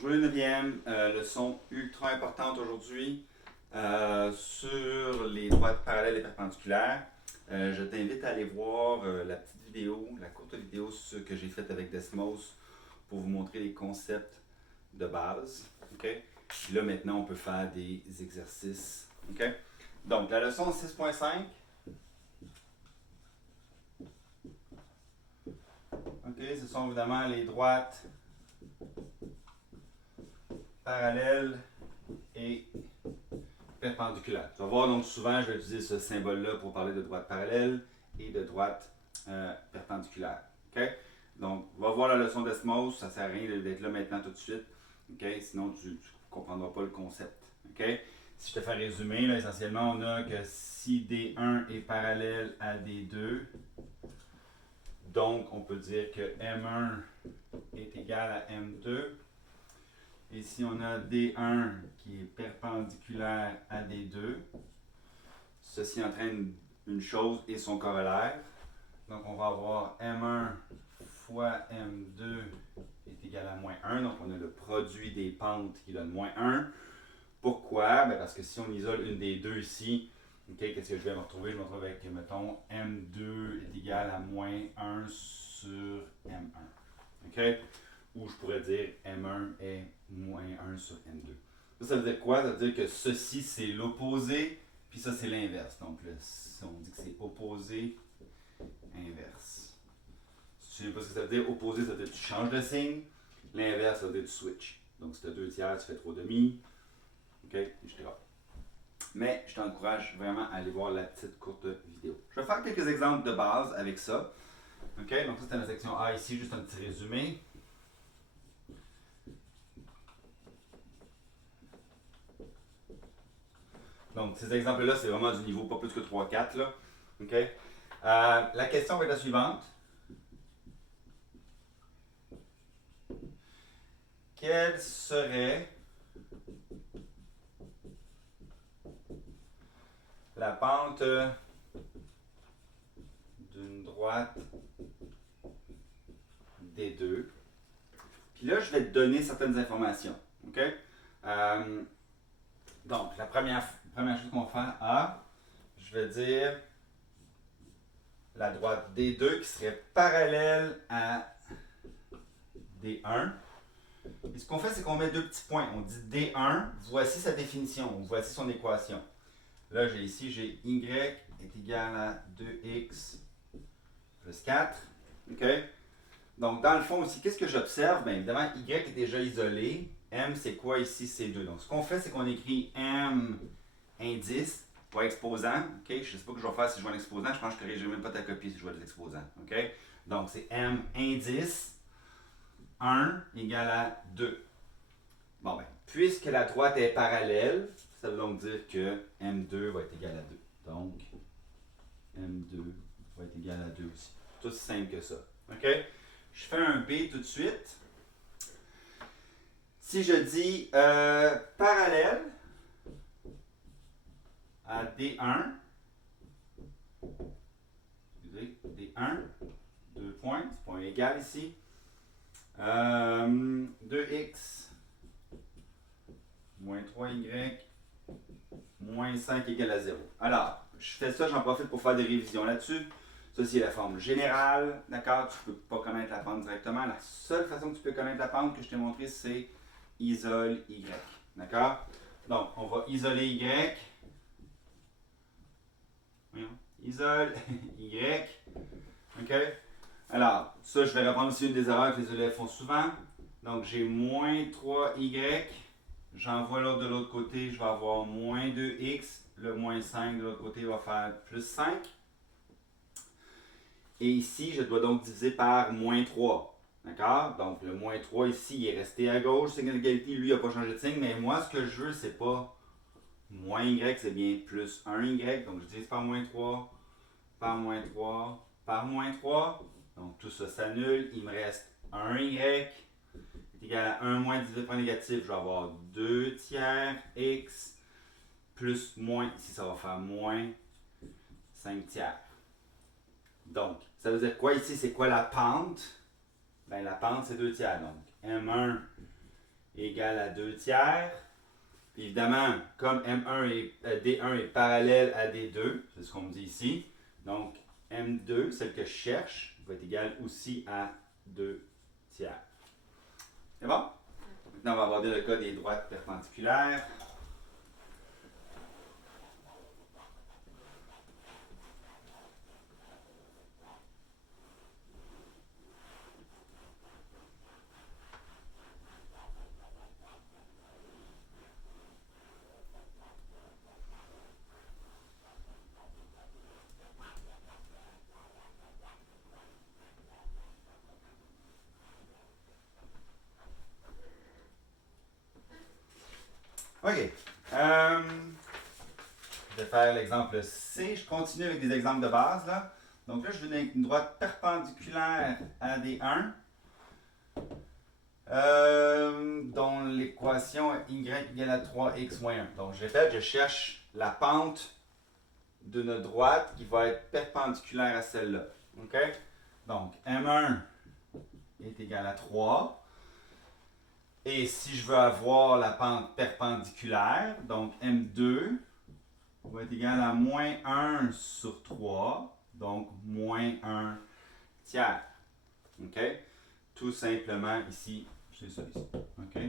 Aujourd'hui, 9e leçon ultra importante aujourd'hui sur les droites parallèles et perpendiculaires. Je t'invite à aller voir la petite vidéo, la courte vidéo que j'ai faite avec Desmos pour vous montrer les concepts de base. Okay? Puis là, maintenant, on peut faire des exercices. Okay? Donc, la leçon 6.5. Okay, ce sont évidemment les droites parallèles et perpendiculaires. Tu vas voir, donc souvent, je vais utiliser ce symbole-là pour parler de droite parallèle et de droite perpendiculaire. Okay? Donc, va voir la leçon d'Esmos, ça ne sert à rien d'être là maintenant tout de suite. Okay? Sinon, tu ne comprendras pas le concept. Okay? Si je te fais résumer, là, essentiellement, on a que si D1 est parallèle à D2, donc on peut dire que M1 est égal à M2. Et si on a D1 qui est perpendiculaire à D2, ceci entraîne une chose et son corollaire. Donc on va avoir M1 fois M2 est égal à moins 1. Donc on a le produit des pentes qui donne moins 1. Pourquoi? Ben parce que si on isole une des deux ici, okay, qu'est-ce que je vais me retrouver? Je me retrouve avec, mettons, M2 est égal à moins 1 sur M1. Okay? Ou je pourrais dire M1 est moins 1 sur M2. Ça veut dire quoi? Ça veut dire que ceci, c'est l'opposé, puis ça, c'est l'inverse. Donc, là, si on dit que c'est opposé, inverse. Si tu ne sais pas ce que ça veut dire, opposé, ça veut dire que tu changes de signe. L'inverse, ça veut dire que tu switches. Donc, si tu as 2 tiers, tu fais 3 demi. OK? Etc. Mais je t'encourage vraiment à aller voir la petite courte vidéo. Je vais faire quelques exemples de base avec ça. OK? Donc, ça, c'était la section A ici, juste un petit résumé. Donc, ces exemples-là, c'est vraiment du niveau pas plus que 3-4. Là. Okay? La question va être la suivante. Quelle serait la pente d'une droite des deux? Puis là, je vais te donner certaines informations. Okay? Donc, la première chose qu'on va faire, A, je vais dire la droite D2 qui serait parallèle à D1. Et ce qu'on fait, c'est qu'on met deux petits points. On dit D1, voici sa définition, voici son équation. Là, j'ai Y est égal à 2x plus 4. OK? Donc, dans le fond aussi, qu'est-ce que j'observe? Bien, évidemment, Y est déjà isolé. M, c'est quoi ici? C'est 2. Donc, ce qu'on fait, c'est qu'on écrit M indice pour exposant. OK? Je ne sais pas ce que je vais faire si je vois un exposant. Je pense que je ne corrigerai même pas ta copie si je vois des exposants. OK? Donc, c'est M indice 1 égale à 2. Bon, ben, puisque la droite est parallèle, ça veut donc dire que M2 va être égal à 2. Donc, M2 va être égal à 2 aussi. C'est aussi simple que ça. OK? Je fais un B tout de suite. Si je dis parallèle à D1, excusez, D1, 2 points, c'est point égal ici. 2x moins 3y moins 5 égale à 0. Alors, je fais ça, j'en profite pour faire des révisions là-dessus. Ça, c'est la formule générale, d'accord? Tu ne peux pas connaître la pente directement. La seule façon que tu peux connaître la pente que je t'ai montré, c'est isole y, d'accord? Donc, on va isoler y. Isole y, ok? Alors, ça, je vais reprendre aussi une des erreurs que les élèves font souvent. Donc, j'ai moins 3y. J'envoie l'autre de l'autre côté, je vais avoir moins 2x. Le moins 5 de l'autre côté va faire plus 5. Et ici, je dois donc diviser par moins 3. D'accord? Donc, le moins 3 ici, il est resté à gauche. Signe d'égalité, lui, il n'a pas changé de signe. Mais moi, ce que je veux, c'est pas moins y, c'est bien plus 1y. Donc, je divise par moins 3, par moins 3, par moins 3. Donc, tout ça s'annule. Il me reste 1y est égal à 1 moins divisé par négatif. Je vais avoir 2 tiers x plus moins. Ici, ça va faire moins 5 tiers. Donc, ça veut dire quoi ici? C'est quoi la pente? Ben, la pente, c'est 2 tiers. Donc, M1 égale à 2 tiers. Puis évidemment, comme D1 est parallèle à D2, c'est ce qu'on me dit ici, donc M2, celle que je cherche, va être égale aussi à 2 tiers. C'est bon? Maintenant, on va aborder le cas des droites perpendiculaires. OK. Je vais faire l'exemple C. Je continue avec des exemples de base. Là. Donc là, je veux une droite perpendiculaire à D1 dont l'équation est y égale à 3x moins 1. Donc je répète, je cherche la pente d'une droite qui va être perpendiculaire à celle-là. OK? Donc M1 est égal à 3. Et si je veux avoir la pente perpendiculaire, donc M2 va être égal à moins 1 sur 3, donc moins 1 tiers. OK? Tout simplement ici, c'est ça ici. OK?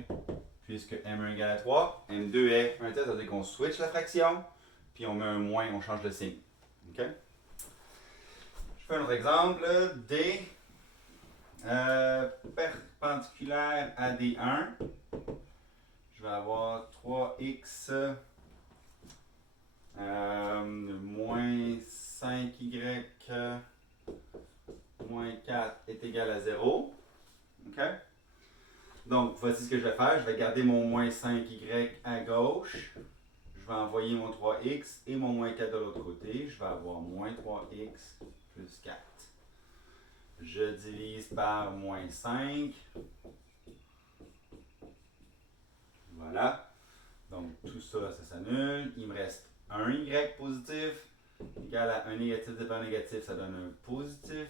Puisque M1 égale à 3, M2 est 1 tiers, ça veut dire qu'on switch la fraction, puis on met un moins, on change de signe. OK? Je fais un autre exemple. D perpendiculaire à D1. Je vais avoir 3x moins 5y moins 4 est égal à 0. OK? Donc, voici ce que je vais faire. Je vais garder mon moins 5y à gauche. Je vais envoyer mon 3x et mon moins 4 de l'autre côté. Je vais avoir moins 3x plus 4. Je divise par moins 5. Voilà. Donc, tout ça, ça s'annule. Il me reste un y positif égal à un négatif divisé négatif, ça donne un positif.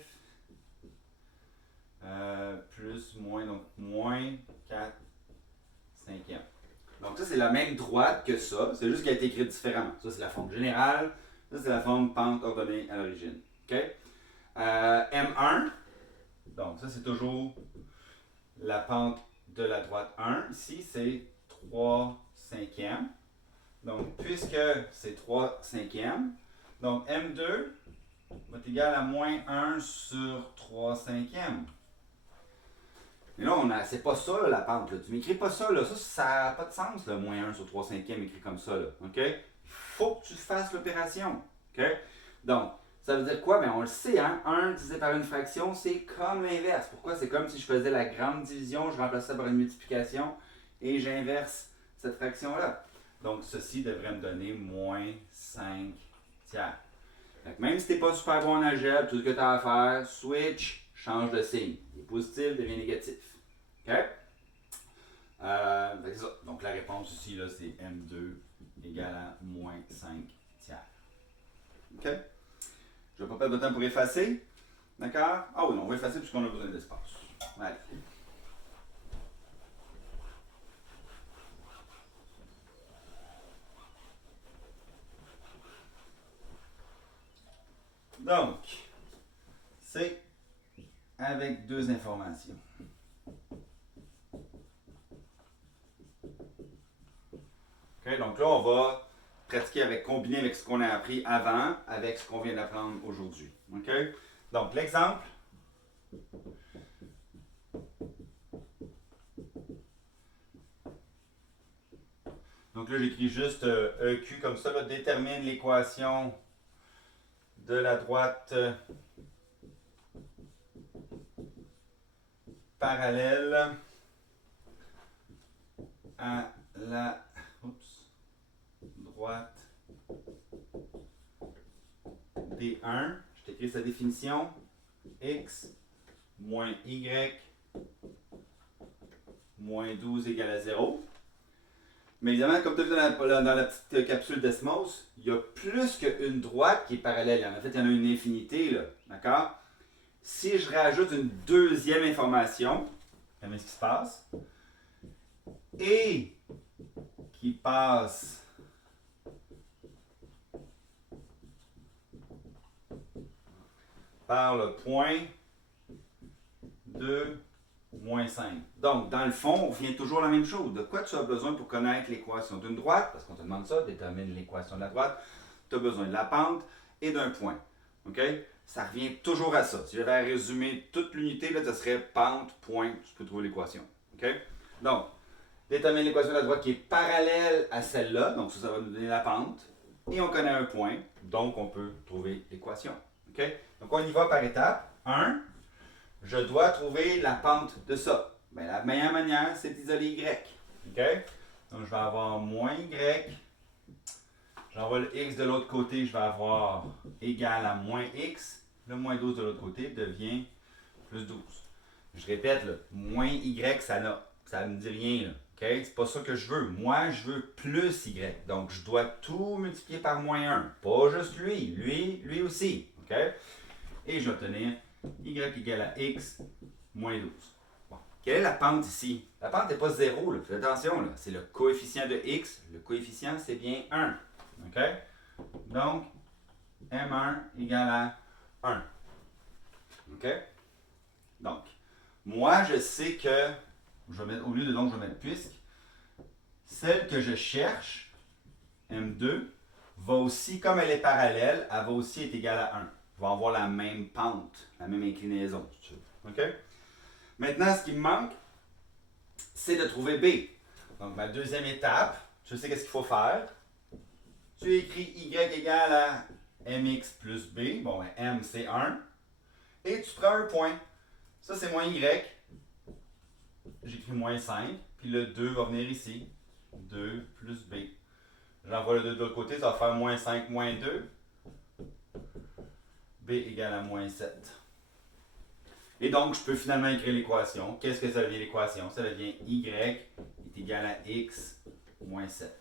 Plus, moins, donc moins 4 cinquièmes. Donc, ça, c'est la même droite que ça. C'est juste qu'elle a été écrite différemment. Ça, c'est la forme générale. Ça, c'est la forme pente ordonnée à l'origine. OK? M1. Donc, ça, c'est toujours la pente de la droite 1. Ici, c'est 3 cinquièmes. Donc, puisque c'est 3 cinquièmes, donc M2 va être égal à moins 1 sur 3 cinquièmes. Mais là, c'est pas ça là, la pente. Là. Tu m'écris pas ça. Là. Ça n'a pas de sens, le moins 1 sur 3 cinquièmes écrit comme ça. Là. OK? Il faut que tu fasses l'opération. OK? Donc, ça veut dire quoi? Bien, on le sait, hein? 1 divisé par une fraction, c'est comme l'inverse. Pourquoi? C'est comme si je faisais la grande division, je remplaçais par une multiplication et j'inverse cette fraction-là. Donc, ceci devrait me donner moins 5 tiers. Donc, même si tu n'es pas super bon en algèbre, tout ce que tu as à faire, switch, change de signe. Il est positif, devient négatif. OK? C'est ça. Donc, la réponse ici, là, c'est M2 égale à moins 5 tiers. OK? Je ne vais pas perdre de temps pour effacer. D'accord? Ah oui, non, on va effacer puisqu'on a besoin d'espace. Allez. Donc, c'est avec deux informations. OK, donc là, on va pratiquer avec, combiner avec ce qu'on a appris avant, avec ce qu'on vient d'apprendre aujourd'hui. OK? Donc, l'exemple. Donc là, j'écris juste EQ comme ça. Là, détermine l'équation de la droite parallèle à la droite D1. Je t'écris sa définition. X moins Y moins 12 égale à 0. Mais évidemment, comme tu as vu dans la petite capsule d'Esmos, il y a plus qu'une droite qui est parallèle. En fait, il y en a une infinité, là. D'accord? Si je rajoute une deuxième information, regardez ce qui se passe. et qui passe par le point de moins 5. Donc, dans le fond, on revient toujours à la même chose. De quoi tu as besoin pour connaître l'équation d'une droite? Parce qu'on te demande ça, détermine l'équation de la droite. Tu as besoin de la pente et d'un point. OK? Ça revient toujours à ça. Si j'avais à résumer toute l'unité, là, ça serait pente, point, tu peux trouver l'équation. OK? Donc, détermine l'équation de la droite qui est parallèle à celle-là. Donc, ça va nous donner la pente. Et on connaît un point, donc on peut trouver l'équation. OK? Donc, on y va par étapes. 1. Je dois trouver la pente de ça. Bien, la meilleure manière, c'est d'isoler y. OK? Donc, je vais avoir moins y. J'envoie le x de l'autre côté, je vais avoir égal à moins x. Le moins 12 de l'autre côté devient plus 12. Je répète, là, moins y, ça ne me dit rien. Là. Okay? C'est pas ça que je veux. Moi, je veux plus y. Donc, je dois tout multiplier par moins 1. Pas juste lui aussi. Okay? Et je vais obtenir y égale à x moins 12. Bon. Quelle est la pente ici? La pente n'est pas 0. Là. Faites attention, là. C'est le coefficient de x. Le coefficient, c'est bien 1. OK? Donc, M1 égale à 1. OK? Donc, moi, je sais que, je vais mettre, au lieu de donc, je vais mettre puisque, celle que je cherche, M2, va aussi, comme elle est parallèle, elle va aussi être égale à 1. Je vais avoir la même pente, la même inclinaison. OK? Maintenant, ce qui me manque, c'est de trouver B. Donc, ma deuxième étape, je sais qu'est-ce qu'il faut faire. Tu écris y égale à mx plus b. Bon, m c'est 1. Et tu prends un point. Ça, c'est moins y. J'écris moins 5. Puis le 2 va venir ici. 2 plus b. J'envoie le 2 de l'autre côté. Ça va faire moins 5 moins 2. B égale à moins 7. Et donc, je peux finalement écrire l'équation. Qu'est-ce que ça devient l'équation? Ça devient y est égal à x moins 7.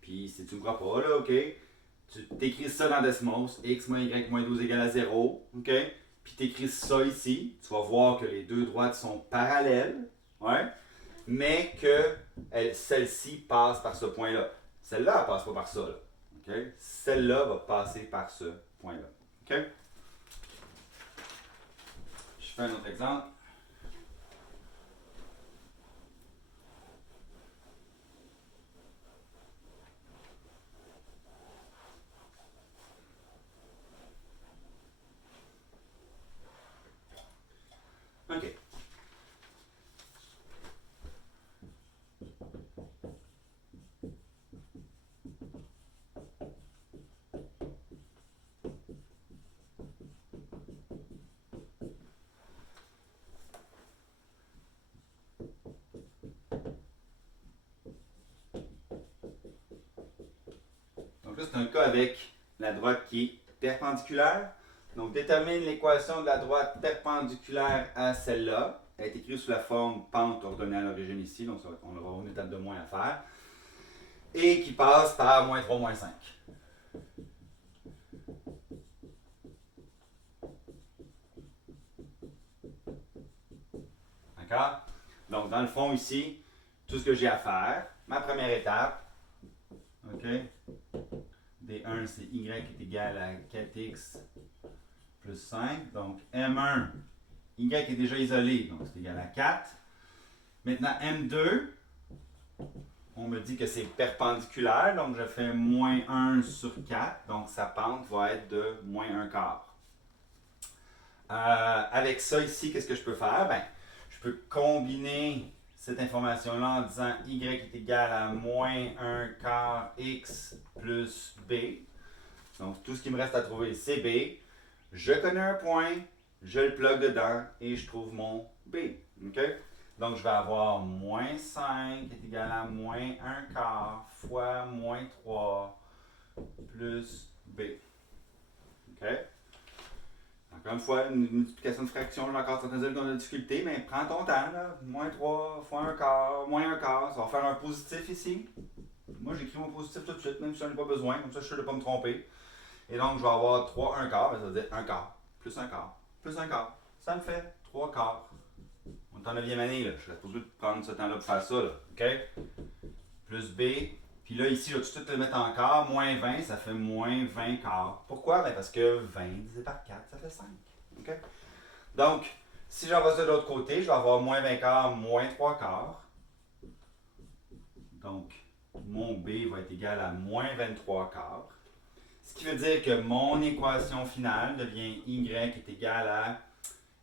Puis, si tu ne me crois pas, là, OK? Tu t'écris ça dans Desmos, x moins y moins 12 égale à 0, OK? Puis tu écris ça ici. Tu vas voir que les deux droites sont parallèles, ouais? Mais que celle-ci passe par ce point-là. Celle-là, elle ne passe pas par ça, là, OK? Celle-là va passer par ce point-là, OK? Je fais un autre exemple. OK. Donc là, c'est un cas avec la droite qui est perpendiculaire. Donc, détermine l'équation de la droite perpendiculaire à celle-là. Elle est écrite sous la forme pente ordonnée à l'origine ici, donc on aura une étape de moins à faire. Et qui passe par moins 3, moins 5. D'accord? Donc, dans le fond, ici, tout ce que j'ai à faire, ma première étape, OK? D1, c'est y est égal à 4x plus 5. Donc, M1, y est déjà isolé, donc c'est égal à 4. Maintenant, M2, on me dit que c'est perpendiculaire, donc je fais moins 1 sur 4, donc sa pente va être de moins 1 quart. Avec ça ici, qu'est-ce que je peux faire? Ben, je peux combiner cette information-là en disant y est égal à moins 1 quart x plus b. Donc, tout ce qui me reste à trouver, c'est b. Je connais un point, je le plug dedans et je trouve mon b. Okay? Donc, je vais avoir moins 5 est égal à moins 1 quart fois moins 3 plus b. OK? Encore une fois, une multiplication de fraction, j'ai encore certaines élèves qui ont de la difficulté, mais prends ton temps, là. Moins 3 fois 1 quart, moins 1 quart, ça va faire un positif ici. Moi, j'écris mon positif tout de suite, même si j'en ai pas besoin, comme ça je suis sûr de ne pas me tromper. Et donc, je vais avoir 3 1 quart, ça veut dire 1 quart, plus 1 quart, plus 1 quart. Ça me fait 3 quarts. On On est en 9e année, là. Je serais supposé prendre ce temps-là pour faire ça, là. OK? Plus B. Puis là, ici, je vais tout de suite le mettre en quart. Moins 20, ça fait moins 20 quarts. Pourquoi? Ben parce que 20 divisé par 4, ça fait 5. OK? Donc, si j'en vais de l'autre côté, je vais avoir moins 20 quarts, moins 3 quarts. Donc, mon B va être égal à moins 23 quarts. Ce qui veut dire que mon équation finale devient Y est égal à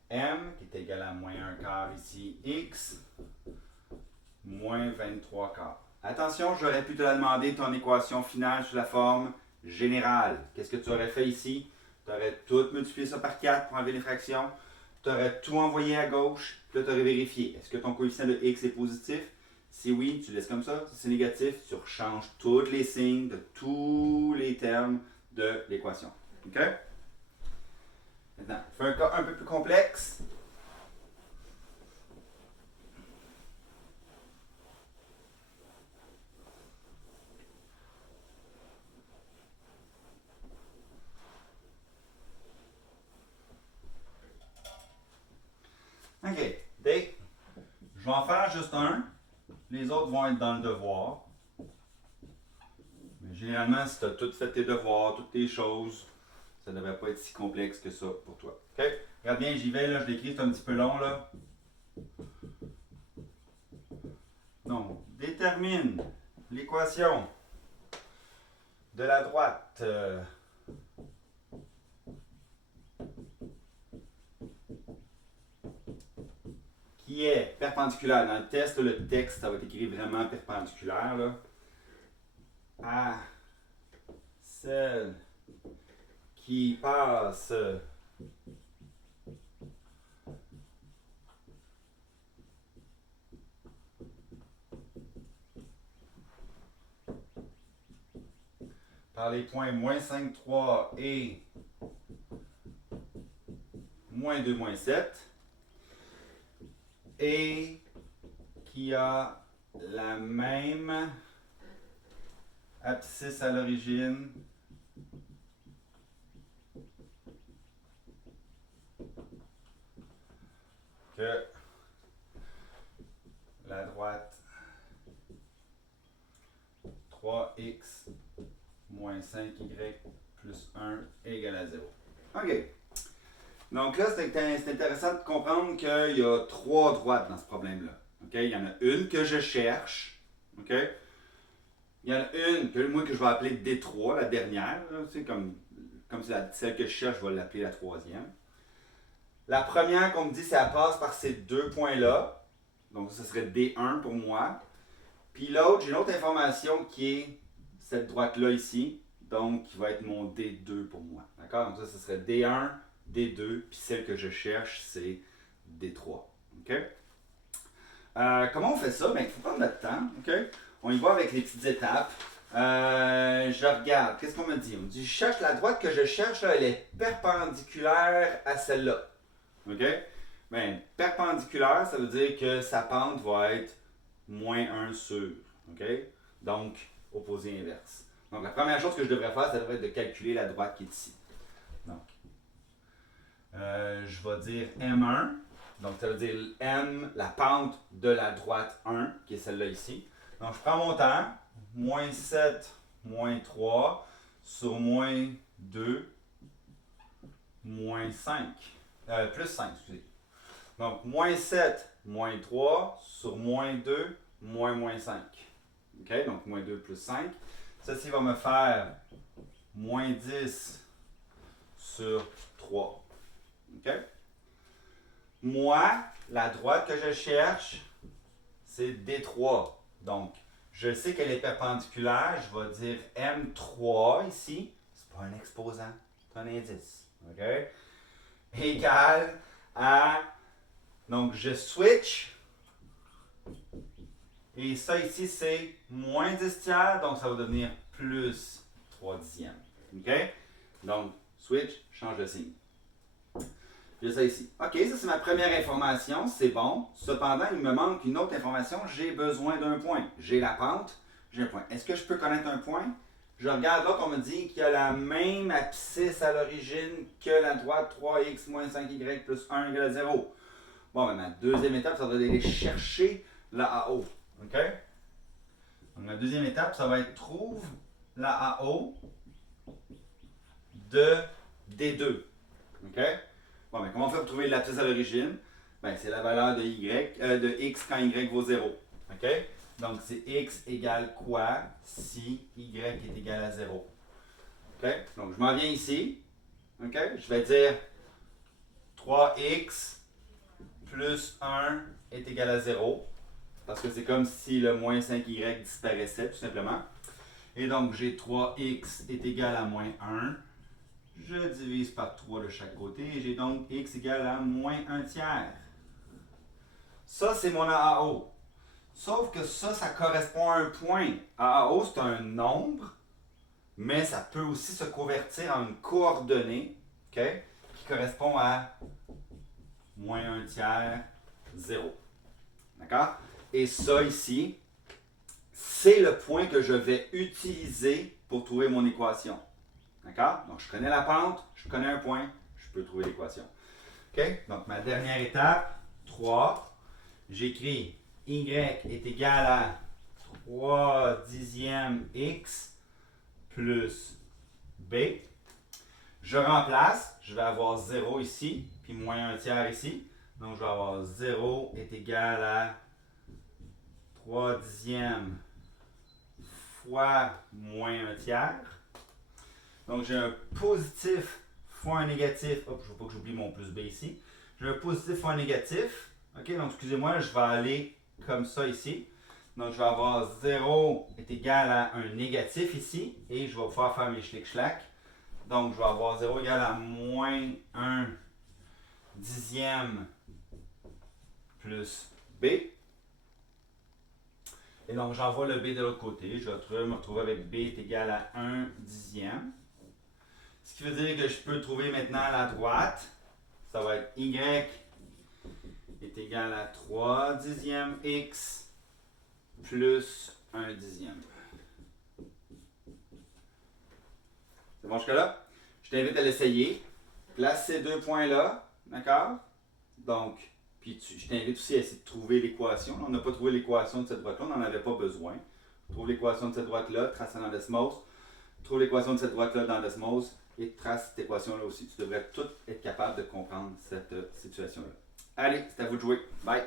M, qui est égal à moins 1 quart ici, X, moins 23 quarts. Attention, j'aurais pu te la demander, ton équation finale sous la forme générale. Qu'est-ce que tu aurais fait ici? Tu aurais tout multiplié ça par 4 pour enlever les fractions. Tu aurais tout envoyé à gauche, puis là, tu aurais vérifié. Est-ce que ton coefficient de X est positif? Si oui, tu laisses comme ça. Si c'est négatif, tu rechanges tous les signes de tous les termes de l'équation. OK? Maintenant, je fais un cas un peu plus complexe. OK. D. Je vais en faire juste un. Les autres vont être dans le devoir. Mais généralement, si tu as tout fait tes devoirs, toutes tes choses, ça ne devrait pas être si complexe que ça pour toi. OK? Regarde bien, j'y vais, là, je l'écris, c'est un petit peu long, là. Donc, détermine l'équation de la droite qui est perpendiculaire. Dans le test, là, le texte, ça va être écrit vraiment perpendiculaire, là, à celle qui passe par les points moins 5, 3 et moins 2, moins 7, et qui a la même abscisse à l'origine que la droite 3x moins 5y plus 1 est égal à 0. OK. Donc là, c'est intéressant de comprendre qu'il y a 3 droites dans ce problème-là. OK? Il y en a une que je cherche. OK? Il y en a une que moi que je vais appeler D3, la dernière. Comme c'est celle que je cherche, je vais l'appeler la troisième. La première qu'on me dit, c'est qu'elle passe par ces deux points-là. Donc ça serait D1 pour moi. Puis l'autre, j'ai une autre information qui est cette droite-là ici. Donc qui va être mon D2 pour moi. D'accord? Donc ça serait D1, D2. Puis celle que je cherche, c'est D3. OK? Comment on fait ça? Bien, il faut prendre notre temps. OK? On y va avec les petites étapes. Je regarde. Qu'est-ce qu'on me dit? On me dit, je cherche la droite que je cherche, là, elle est perpendiculaire à celle-là. OK? Bien, perpendiculaire, ça veut dire que sa pente va être moins 1 sur. OK? Donc, opposé inverse. Donc, la première chose que je devrais faire, ça devrait être de calculer la droite qui est ici. Donc, je vais dire M1. Donc, ça veut dire M, la pente de la droite 1, qui est celle-là ici. Donc, je prends mon temps. Moins 7, moins 3, sur moins 2, moins 5. Plus 5, excusez. Donc, moins 7, moins 3, sur moins 2, moins 5. OK? Donc, moins 2 plus 5. Ceci va me faire moins 10 sur 3. OK? Moi, la droite que je cherche, c'est D3. Donc, je sais qu'elle est perpendiculaire. Je vais dire M3 ici. C'est pas un exposant, c'est un indice. OK? Égal à. Donc, je switch. Et ça ici, c'est moins 10 tiers. Donc, ça va devenir plus 3 dixièmes. OK? Donc, switch, change de signe. J'ai ça ici. OK, ça c'est ma première information, c'est bon. Cependant, il me manque une autre information. J'ai besoin d'un point. J'ai la pente, j'ai un point. Est-ce que je peux connaître un point? Je regarde là qu'on me dit qu'il y a la même abscisse à l'origine que la droite 3x moins 5y plus 1 égale à 0. Bon, maintenant, deuxième étape, ça va être d'aller chercher la AO. OK? Donc, la deuxième étape, ça va être trouve la AO de D2. OK? Bon, mais comment on fait pour trouver l'abscisse à l'origine? Ben, c'est la valeur de de x quand y vaut 0. OK? Donc, c'est x égale quoi si y est égal à 0? OK? Donc, je m'en viens ici. OK? Je vais dire 3x plus 1 est égal à 0. Parce que c'est comme si le moins 5y disparaissait, tout simplement. Et donc, j'ai 3x est égal à moins 1. Je divise par 3 de chaque côté et j'ai donc x égale à moins 1 tiers. Ça, c'est mon AAO. Sauf que ça correspond à un point. AAO, c'est un nombre, mais ça peut aussi se convertir en une coordonnée, OK, qui correspond à moins 1 tiers, 0. D'accord? Et ça ici, c'est le point que je vais utiliser pour trouver mon équation. D'accord? Donc, je connais la pente, je connais un point, je peux trouver l'équation. OK? Donc, ma dernière étape, 3. J'écris y est égal à 3 dixièmes x plus b. Je remplace, je vais avoir 0 ici, puis moins 1 tiers ici. Donc, je vais avoir 0 est égal à 3 dixièmes fois moins 1 tiers. Donc, j'ai un positif fois un négatif. Hop, je ne veux pas que j'oublie mon plus b ici. J'ai un positif fois un négatif. OK, donc excusez-moi, je vais aller comme ça ici. Donc, je vais avoir 0 est égal à un négatif ici. Et je vais pouvoir faire mes schlick-schlack. Donc, je vais avoir 0 égal à moins 1 dixième plus b. Et donc, j'envoie le b de l'autre côté. Je vais me retrouver avec b est égal à 1 dixième. Ce qui veut dire que je peux trouver maintenant la droite. Ça va être y est égal à 3 dixièmes x plus 1 dixième. C'est bon jusque-là? Je t'invite à l'essayer. Place ces deux points-là. D'accord? Donc, puis je t'invite aussi à essayer de trouver l'équation. On n'a pas trouvé l'équation de cette droite-là. On n'en avait pas besoin. Trouve l'équation de cette droite-là, trace dans Desmos. Trouve l'équation de cette droite-là dans Desmos. Et trace cette équation-là aussi. Tu devrais tout être capable de comprendre cette situation-là. Allez, c'est à vous de jouer. Bye!